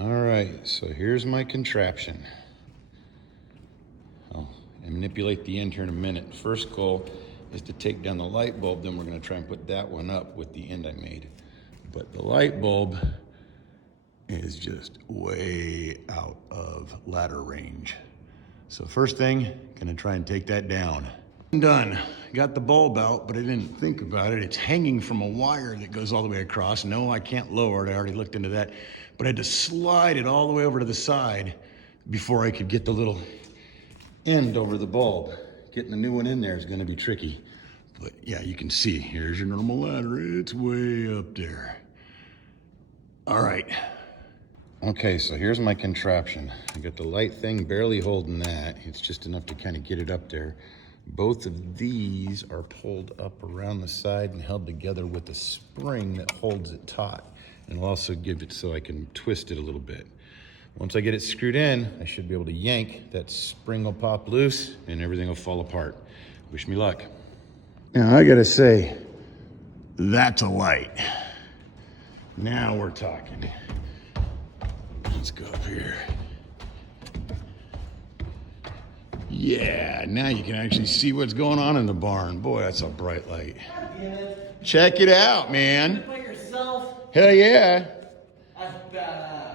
All right, so here's my contraption. I'll manipulate the end here in a minute. First goal is to take down the light bulb, then we're gonna try and put that one up with the end I made. But the light bulb is just way out of ladder range. So first thing, gonna try and take that down. I'm done. Got the bulb out, but I didn't think about it. It's hanging from a wire that goes all the way across. No, I can't lower it. I already looked into that. But I had to slide it all the way over to the side before I could get the little end over the bulb. Getting the new one in there is gonna be tricky. But yeah, you can see, here's your normal ladder. It's way up there. All right. Okay, so here's my contraption. I got the light thing barely holding that. It's just enough to kind of get it up there. Both of these are pulled up around the side and held together with a spring that holds it taut. And it'll also give it so I can twist it a little bit. Once I get it screwed in, I should be able to yank. That spring will pop loose and everything will fall apart. Wish me luck. Now I gotta say, that's a light. Now we're talking. Let's go up here. Yeah, now you can actually see what's going on in the barn. Boy, that's a bright light. God damn it. Check it out, man. You by yourself? Hell yeah. That's badass.